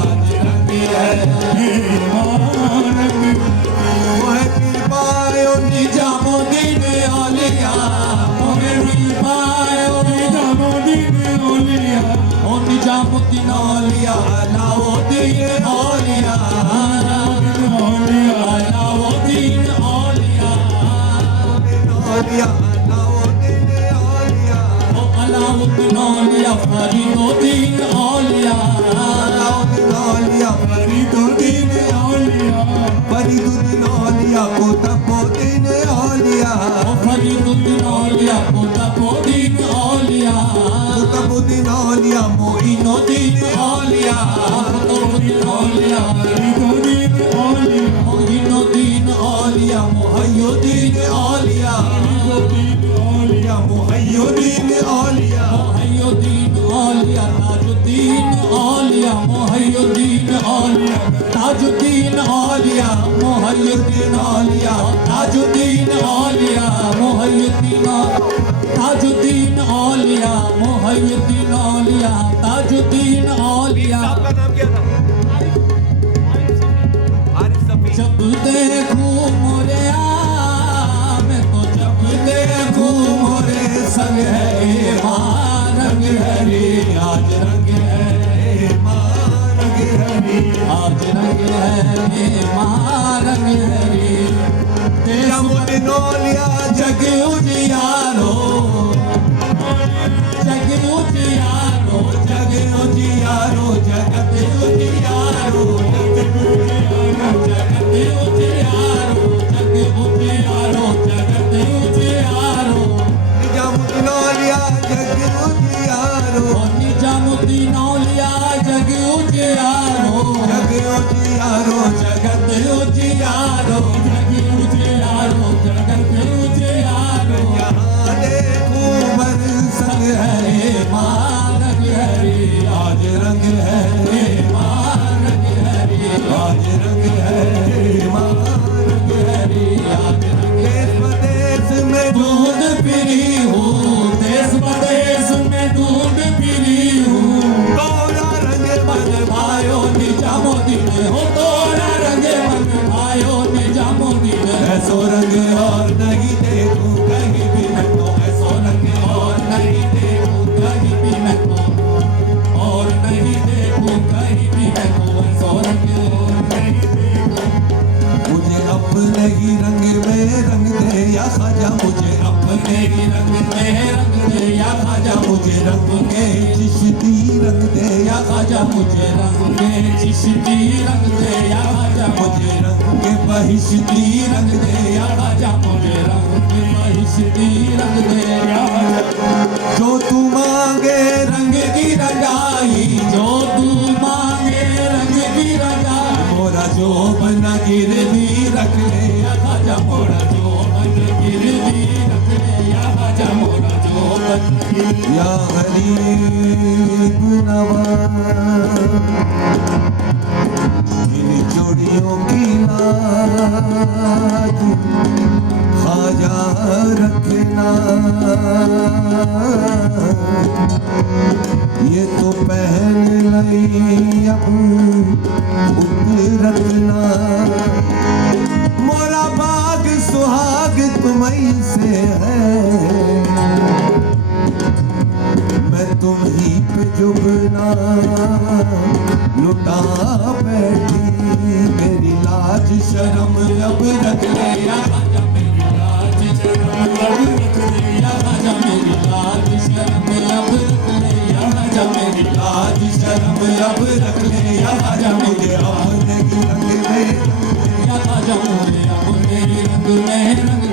आज रंग है मोह की पायो निजामुद्दीन औलिया मोह की पायो निजामुद्दीन औलिया ओ निजामुद्दीन औलिया अलाउद्दीन औलिया अलाउद्दीन औलिया औलिया अलाउद्दीन औलिया ओ अलाउद्दीन औलिया फरीदुद्दीन औलिया अलाउद्दीन औलिया फरीदुद्दीन औलिया फरीदुद्दीन औलिया कुतुबुद्दीन औलिया ओ फरीदुद्दीन औलिया कुतुबुद्दीन औलिया कुतुबुद्दीन औलिया मोइनुद्दीन औलिया कुतुबुद्दीन औलिया फरीदुद्दीन औलिया मोइनुद्दीन औलिया मुहय्यिद्दीन औलिया मुहय्यिद्दीन औलिया मुहय्यिद्दीन औलिया मुहय्यिद्दीन औलिया ताजुद्दीन औलिया मुहय्यिद्दीन औलिया ताजुद्दीन औलिया मुहय्यिद्दीन औलिया ताजुद्दीन औलिया मुहय्यिद्दीन ताजुद्दीन औलिया मुहय्यिद्दीन औलिया ताजुद्दीन औलिया। आपका नाम क्या था? आरिफ सफी। जब देखूं मोरे मैं तो जब देखूं मोरे संग है रंग है रे आज रंग है रंग है रे आज रंग है रंग है रे निजामुद्दीन औलिया जग उजियारो जग उजियारो जग उजियारो जगत उजियारो जगत उजियारो जग उजियारो जगत उजियारो निजामुद्दीन औलिया जग उजियारो निजामुद्दीन औलिया जग उजियारो जग उजियारो जगत उजियारो जग उजियारो जगत उजियारो यहाँ देखूं बर संग है रंग है रे आज रंग है रंग है रे आज रंग है रंग है रे आज रंग देश प्रदेश में दूध पीरी हूँ देश प्रदेश में दूध पीरी हूँ गौरा रंग मन भायो निजामुद्दीन हो तोरा रंग मन भायो निजामुद्दीन ऐसो रंग और नहीं देखूं कहीं भी मैं तो ऐसो रंग और नहीं देखूं कहीं भी मैं तो और नहीं देखूं कहीं भी मैं तो ऐसो रंग और नहीं देखूं मुझे अपने ही रंग में रंग दे या ख्वाजा मुझे अपने ही रंग में रंग दे या ख्वाजा मुझे रंग के चिश्ती रंग दे या ख्वाजा मुझे रंग के चिश्ती रंग दे या ख्वाजा मुझे रंग के बहिश्ती रंग दे या ख्वाजा मुझे रंग के बहिश्ती रंग दे या ख्वाजा जो तू मांगे रंग की रंगाई जो तू मांगे रंग की रंगाई मोरा जो बना गिरवी रख ले या ख्वाजा मोरा जो बन गिरवी रख ले या ख्वाजा मोरा जो बन या गरीब नवाज इन चोड़ियों की लाज ख्वाजा रखना ये तो पहन लई अब रखना मोरा बाग सुहाग तुम्हीं से है मैं तुम ही पे जुबना लुटा बैठी मेरी लाज शर्म अब रख ले या ख्वाजा मेरी लाज शर्म अब रख ले या ख्वाजा मेरी लाज शर्म अब रख ले या ख्वाजा मेरी लाज शर्म अब रख ले या ख्वाजा मुझे अपने अपने ही रंग में या ख्वाजा मुझे अपने रंग में रंग